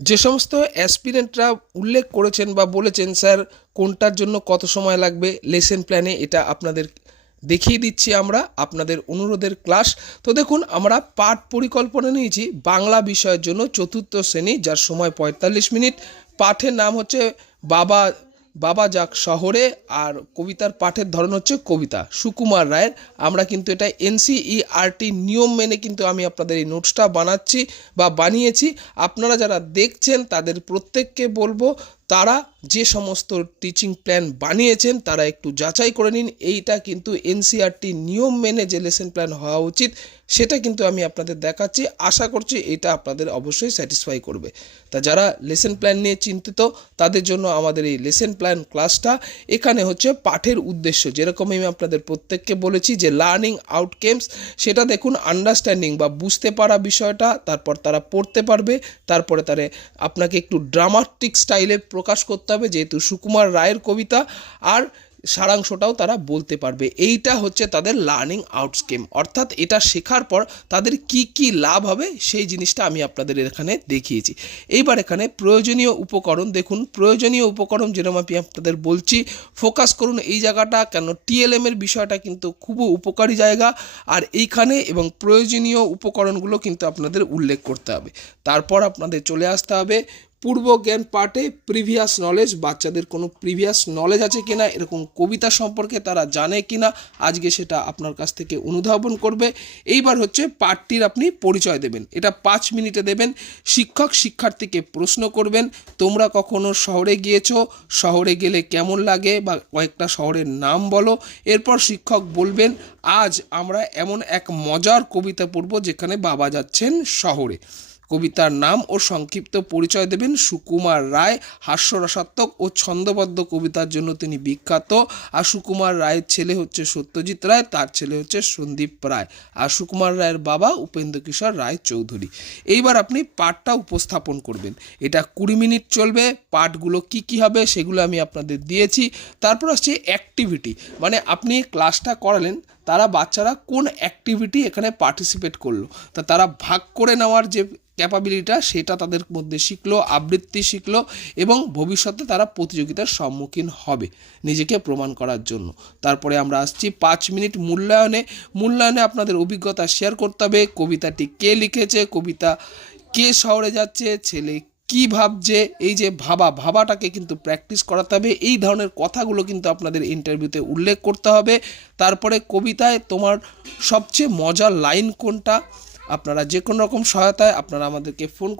যে সমস্ত অ্যাসপিরেন্টরা উল্লেখ করেছেন বা বলেছেন, স্যার, কোনটার জন্য কত সময় লাগবে? লেসেন প্ল্যানে এটা আপনাদের দেখিয়ে দিচ্ছি আমরা আপনাদের অনুরোধের ক্লাস তো দেখুন, আমরা পাঠ পরিকল্পনা নিয়েছি বাংলা বিষয়ের জন্য চতুর্থ শ্রেণি, যার সময় পঁয়তাল্লিশ মিনিট। পাঠের নাম হচ্ছে বাবা বাবা যাক শহরে আর কবিতার পাঠের ধরন হচ্ছে কবিতা। সুকুমার রায়ের, আমরা কিন্তু এটা এনসিইআরটি নিয়ম মেনে কিন্তু আমি আপনাদের এই নোটসটা বানাচ্ছি বা বানিয়েছি। আপনারা যারা দেখছেন, তাদের প্রত্যেককে বলব, তারা যে সমস্ত টিচিং প্ল্যান বানিয়েছেন, তারা একটু যাচাই করে নিন। এইটা কিন্তু এনসিআরটি নিয়ম মেনে যে লেসন প্ল্যান হওয়া উচিত সেটা কিন্তু আমি আপনাদের দেখাচ্ছি। আশা করছি এটা আপনাদের অবশ্যই স্যাটিসফাই করবে। তা যারা লেসন প্ল্যান নিয়ে চিন্তিত, তাদের জন্য আমাদের এই লেসন প্ল্যান ক্লাসটা এখানে হচ্ছে পাঠের উদ্দেশ্য। যেরকম আমি আপনাদের প্রত্যেককে বলেছি যে লার্নিং আউটকেমস সেটা দেখুন আন্ডারস্ট্যান্ডিং বা বুঝতে পারা বিষয়টা, তারপর তারা পড়তে পারবে, তারপরে তারা আপনাকে একটু ড্রামাটিক স্টাইলে প্রকাশ করতে হবে, যেহেতু সুকুমার রায়ের কবিতা। আর সারাংশটাও তারা বলতে পারবে। এইটা হচ্ছে তাদের লার্নিং আউটস্কেম অর্থাৎ এটা শেখার পর তাদের কি কি লাভ হবে সেই জিনিসটা আমি আপনাদের এখানে দেখিয়েছি। এইবার এখানে প্রয়োজনীয় উপকরণ দেখুন। প্রয়োজনীয় উপকরণ যেরকম আমি আপনাদের বলছি ফোকাস করুন এই জায়গাটা, কেন টিএলএম এর বিষয়টা কিন্তু খুব উপকারী জায়গা। আর এইখানে এবং প্রয়োজনীয় উপকরণগুলো কিন্তু আপনাদের উল্লেখ করতে হবে। তারপর আপনাদের চলে আসতে হবে পূর্ব জ্ঞান পার্টে প্রিভিয়াস নলেজ বাচ্চাদের কোনো প্রিভিয়াস নলেজ আছে কিনা, এরকম কবিতা সম্পর্কে তারা জানে কিনা, আজকে সেটা আপনার কাছ থেকে অনুধাবন করবে। এইবার হচ্ছে পাঠটির আপনি পরিচয় দেবেন। এটা পাঁচ মিনিটে দেবেন। শিক্ষক শিক্ষার্থীকে প্রশ্ন করবেন, তোমরা কখনো শহরে গিয়েছ? শহরে গেলে কেমন লাগে? বা কয়েকটা শহরের নাম বলো। এরপর শিক্ষক বলবেন, আজ আমরা এমন এক মজার কবিতা পড়ব যেখানে বাবা যাচ্ছেন শহরে। কবিতার নাম ও সংক্ষিপ্ত পরিচয় দেবেন সুকুমার রায়। হাস্যরসাত্মক ও ছন্দবদ্ধ কবিতার জন্য তিনি বিখ্যাত। আর সুকুমার রায়ের ছেলে হচ্ছে সত্যজিৎ রায়, তার ছেলে হচ্ছে সন্দীপ রায়। আর সুকুমার রায়ের বাবা উপেন্দ্র কিশোর রায় চৌধুরী। এইবার আপনি পাঠটা উপস্থাপন করবেন। এটা কুড়ি মিনিট চলবে। পাঠগুলো কি কি হবে সেগুলো আমি আপনাদের দিয়েছি। তারপর আসছে অ্যাক্টিভিটি মানে আপনি ক্লাসটা করালেন তারা বাচ্চারা কোন অ্যাক্টিভিটি এখানে পার্টিসিপেট করল? তা তারা ভাগ করে নেওয়ার যে ক্যাপাবিলিটিটা সেটা তাদের মধ্যে শিখলো, আবৃত্তি শিখলো এবং ভবিষ্যতে তারা প্রতিযোগিতার সম্মুখীন হবে নিজেকে প্রমাণ করার জন্য। তারপরে আমরা আসছি পাঁচ মিনিট মূল্যায়নে। মূল্যায়নে আপনাদের অভিজ্ঞতা শেয়ার করতে হবে। কবিতাটি কে লিখেছে? কবিতা কে শহরে যাচ্ছে? ছেলে কি ভাবছে, এই যে ভাবা, ভাবাটাকে কিন্তু প্র্যাকটিস করাতে হবে। এই ধরনের কথাগুলো কিন্তু আপনাদের ইন্টারভিউতে উল্লেখ করতে হবে। তারপরে কবিতায় তোমার সবচেয়ে মজার লাইন কোনটা? আপনারা যে কোনো রকম সহায়তায় আপনারা আমাদেরকে ফোন